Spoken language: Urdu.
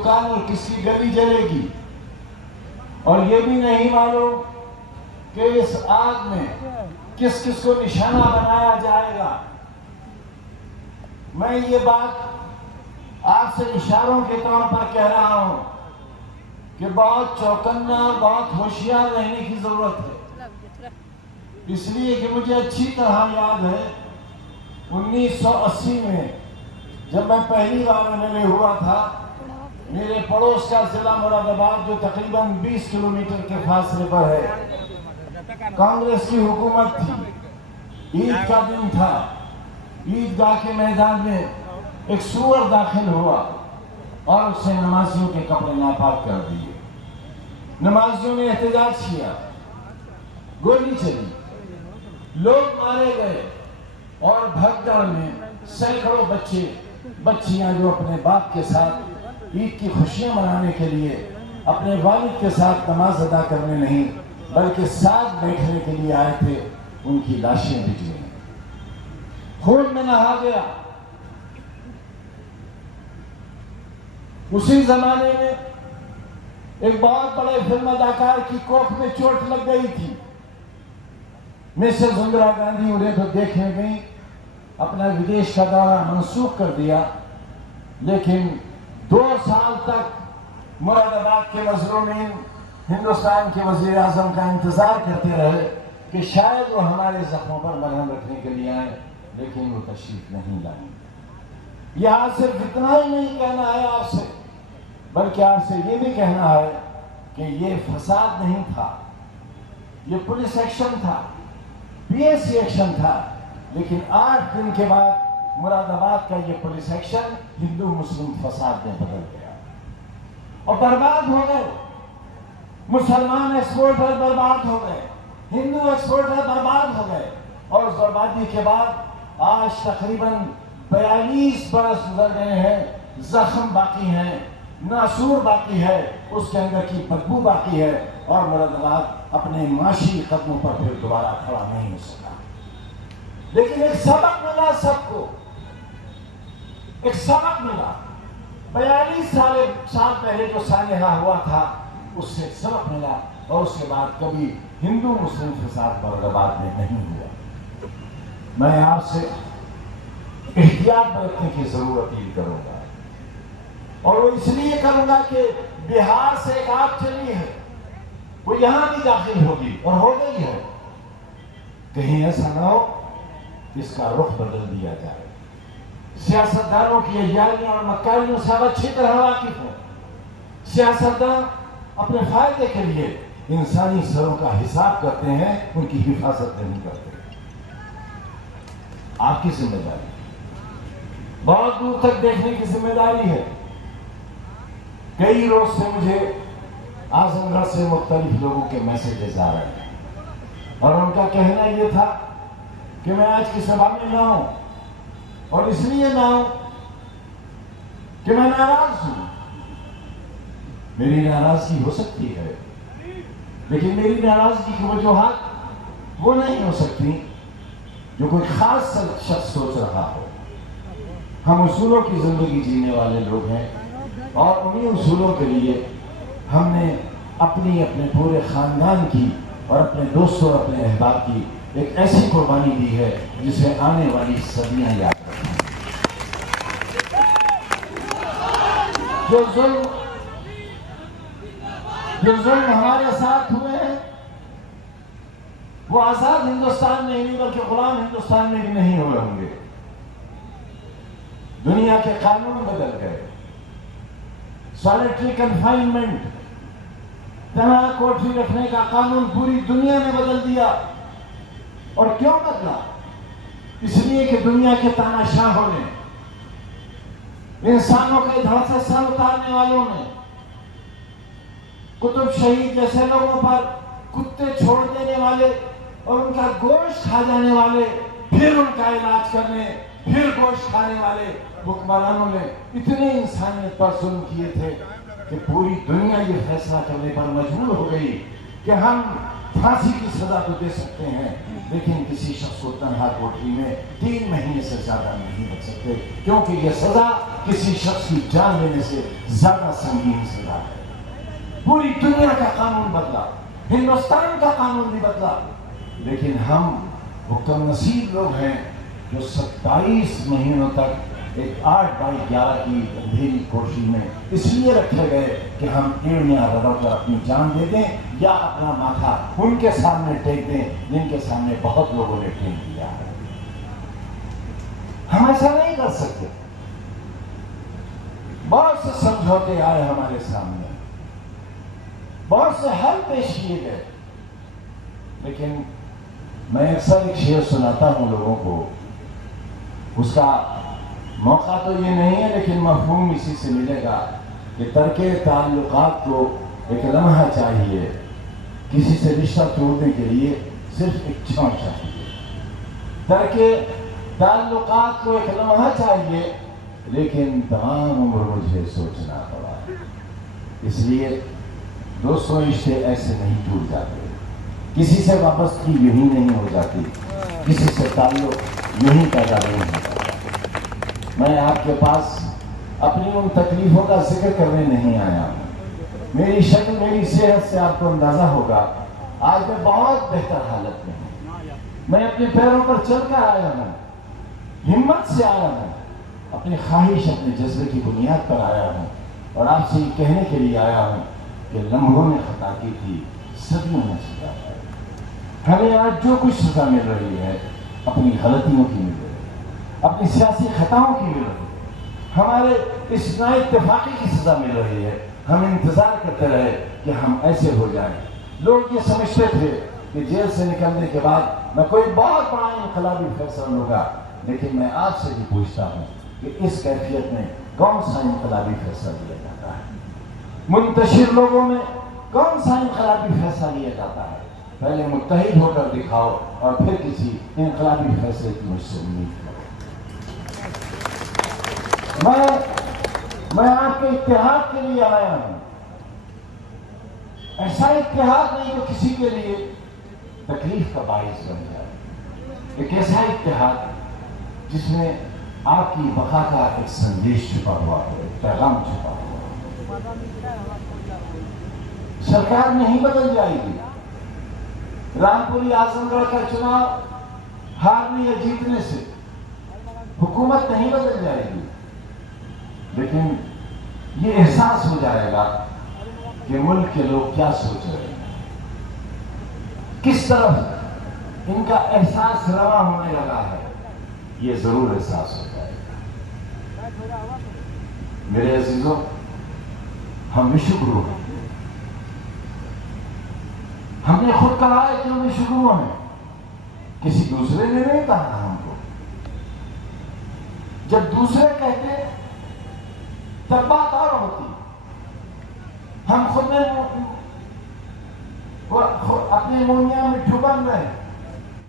دکان اور کس کی گلی جلے گی، اور یہ بھی نہیں معلوم کہ اس آگ میں کس کس کو نشانہ بنایا جائے گا۔ میں یہ بات آپ سے اشاروں کے طور پر کہہ رہا ہوں کہ بہت چوکنا، بہت ہوشیار رہنے کی ضرورت ہے، اس لیے کہ مجھے اچھی طرح یاد ہے 1980 میں جب میں پہلی بار MLA ہوا تھا، میرے پڑوس کا ضلع مراد آباد جو تقریباً 20 کلومیٹر کے فاصلے پر ہے، کانگریس کی حکومت تھی، عید کا دن تھا، عیدگاہ کے میدان میں ایک سور داخل ہوا اور اس سے نمازیوں کے کپڑے ناپاک کر دیے۔ نمازیوں نے احتجاج کیا، گولی چلی، لوگ مارے گئے، اور بھگدڑ میں سینکڑوں بچے بچیاں جو اپنے باپ کے ساتھ عید کی خوشیاں منانے کے لیے اپنے والد کے ساتھ نماز ادا کرنے نہیں بلکہ ساتھ بیٹھنے کے لیے آئے تھے، ان کی لاشیں بچ گئیں، خون میں نہا گیا۔ اسی زمانے میں ایک بہت بڑے فلم اداکار کی کوکھ میں چوٹ لگ گئی تھی، مسز اندرا گاندھی انہیں تو دیکھنے گئی، اپنا ودیش کا دورہ منسوخ کر دیا، لیکن 2 سال تک مراد آباد کے مظلومین ہندوستان کے وزیر اعظم کا انتظار کرتے رہے کہ شاید وہ ہمارے زخموں پر مرہم رکھنے کے لیے آئیں، لیکن وہ تشریف نہیں لائیں۔ یہاں صرف اتنا ہی نہیں کہنا ہے آپ سے، بلکہ آپ سے یہ بھی کہنا ہے کہ یہ فساد نہیں تھا، یہ پولیس ایکشن تھا، PSC ایکشن تھا، لیکن 8 دن کے بعد مراد آباد کا یہ پولیس ایکشن ہندو مسلم فساد میں بدل گیا اور برباد ہو گئے۔ مسلمان ایکسپورٹر برباد ہو گئے، ہندو ایکسپورٹر برباد ہو گئے، اور اس بربادی کے بعد آج تقریباً 42 برس گزر گئے ہیں، زخم باقی ہیں، ناسور باقی ہے، اس کے اندر کی بدبو باقی ہے، اور مراد آباد اپنے معاشی قدموں پر پھر دوبارہ کھڑا نہیں ہو سکا۔ لیکن ایک سبق ملا سب کو، ایک سبق ملا۔ 42 سال پہلے جو سانحہ ہوا تھا اس سے ایک سبق ملا، اور اس کے بعد کبھی ہندو مسلم فساد مراد آباد میں نہیں ہوا۔ میں آپ سے احتیاط برتنے کی ضرور اپیل کروں گا، اور وہ اس لیے کروں گا کہ بہار سے ایک آگ چلی ہے، وہ یہاں بھی داخل ہوگی اور ہو گئی ہے، کہیں ایسا نہ ہو کہ اس کا رخ بدل دیا جائے۔ سیاستدانوں کی عیاریوں اور مکاریوں سے آپ اچھی طرح واقف ہیں۔ سیاستدان اپنے فائدے کے لیے انسانی سروں کا حساب کرتے ہیں، ان کی حفاظت نہیں کرتے۔ آپ کی ذمہ داری بہت دور تک دیکھنے کی ذمہ داری ہے۔ کئی روز سے مجھے اعظم گڑھ سے مختلف لوگوں کے میسیجز آ رہے ہیں، اور ان کا کہنا یہ تھا کہ میں آج کی سبھا میں نہ ہوں، اور اس لیے نہ ہوں کہ میں ناراض ہوں۔ میری ناراضگی ہو سکتی ہے، لیکن میری ناراضگی کی وجوہات وہ نہیں ہو سکتی جو کوئی خاص شخص سوچ رہا ہو۔ ہم اصولوں کی زندگی جینے والے لوگ ہیں، اور انہی اصولوں کے لیے ہم نے اپنے پورے خاندان کی اور اپنے دوستوں اور اپنے احباب کی ایک ایسی قربانی دی ہے جسے آنے والی صدیاں یاد رکھیں۔ جو ظلم ہمارے ساتھ ہوئے ہیں وہ آزاد ہندوستان میں ہی نہیں بلکہ غلام ہندوستان میں بھی نہیں ہوئے ہوں گے۔ دنیا کے قانون بدل گئے، سالیٹری کنفائنمنٹ، تنہا کوٹھی رکھنے کا قانون پوری دنیا نے بدل دیا۔ اور کیوں بدلا؟ اس لیے کہ دنیا کے تاناشاہوں نے، انسانوں کے دھڑ سے سر اتارنے والوں نے، قطب شہید جیسے لوگوں پر کتے چھوڑ دینے والے اور ان کا گوشت کھا جانے والے، پھر ان کا علاج کرنے، پھر گوشت کھانے والے حکمرانوں نے اتنے انسانیت پر ظلم کیے تھے کہ پوری دنیا یہ فیصلہ کرنے پر مجبور ہو گئی کہ ہم پھانسی کی سزا تو دے سکتے ہیں، لیکن کسی شخص کو تنہا کوٹری میں 3 مہینے سے زیادہ نہیں رکھ سکتے، کیونکہ یہ سزا کسی شخص کی جان لینے سے زیادہ سنگین سزا ہے۔ پوری دنیا کا قانون بدلا، ہندوستان کا قانون بھی بدلا، لیکن ہم حکم نصیب لوگ ہیں جو 27 مہینوں تک ایک 8x11 کی اندھیری کوٹری میں اس لیے رکھے گئے کہ ہم ایڑیاں رگڑ کر اپنی جان دے دیں یا اپنا ماتھا ان کے سامنے ٹیک دیں جن کے سامنے بہت لوگوں نے ٹیک دیا ہے۔ ہم ایسا نہیں کر سکتے۔ بہت سے سمجھوتے آئے ہمارے سامنے، بہت سے حل پیش کیے گئے، لیکن میں اکثر ایک شعر سناتا ہوں لوگوں کو، اس کا موقع تو یہ نہیں ہے لیکن مفہوم اسی سے ملے گا کہ ترک تعلقات کو ایک لمحہ چاہیے، کسی سے رشتہ توڑنے کے لیے صرف ایک چھاؤں چاہیے۔ ترک تعلقات کو ایک لمحہ چاہیے، لیکن تمام عمر مجھے سوچنا پڑا۔ اس لیے دوستوں، رشتے ایسے نہیں ٹوٹ جاتے، کسی سے وابستگی یوں ہی نہیں ہو جاتی، کسی سے تعلق یوں ہی پیدا نہیں ہوتا۔ میں آپ کے پاس اپنی ان تکلیفوں کا ذکر کرنے نہیں آیا ہوں۔ میری شکل، میری صحت سے آپ کو اندازہ ہوگا آج میں بہت بہتر حالت میں ہوں۔ میں اپنے پیروں پر چل کر آیا ہوں، ہمت سے آیا ہوں، اپنی خواہش، اپنے جذبے کی بنیاد پر آیا ہوں، اور آپ سے یہ کہنے کے لیے آیا ہوں کہ لمحوں نے خطا کی تھی، صدیوں نے سزا ہے۔ ہمیں آج جو کچھ سزا مل رہی ہے اپنی غلطیوں کی مل رہی ہے، اپنی سیاسی خطاؤں کی مل رہی ہے، ہمارے اس نا اتفاقی کی سزا مل رہی ہے۔ ہم انتظار کرتے رہے کہ ہم ایسے ہو جائیں۔ لوگ یہ سمجھتے تھے کہ جیل سے نکلنے کے بعد میں کوئی بہت بڑا انقلابی فیصلہ لوں گا، لیکن میں آپ سے بھی پوچھتا ہوں کہ اس کیفیت میں کون سا انقلابی فیصلہ لیا جاتا ہے؟ منتشر لوگوں میں کون سا انقلابی فیصلہ لیا جاتا ہے؟ پہلے متحد ہو کر دکھاؤ اور پھر کسی انقلابی فیصلے کی مجھ سے امید کرو۔ میں آپ کے اتحاد کے لیے آیا ہوں، ایسا اتحاد نہیں جو کسی کے لیے تکلیف کا باعث بن جائے، ایک ایسا اتحاد جس میں آپ کی بقا کا ایک سندیش چھپا ہوا ہو، پیغام چھپا ہوا ہو۔ سرکار نہیں بدل جائے گی، رامپوری اعظم گڑھ کا چناؤ ہارنے یا جیتنے سے حکومت نہیں بدل جائے گی، لیکن یہ احساس ہو جائے گا کہ ملک کے لوگ کیا سوچ رہے ہیں، کس طرف ان کا احساس رواں ہونے لگا ہے، یہ ضرور احساس ہو جائے گا۔ میرے عزیزوں، ہم شکرو ہیں، ہم نے خود کہا ہے کہ ہم شکرو ہیں، کسی دوسرے نے نہیں کہا ہم کو۔ جب دوسرے کہتے تب بات اور ہوتی، ہم خود میں اپنے مونیاں میں ڈھبن رہے۔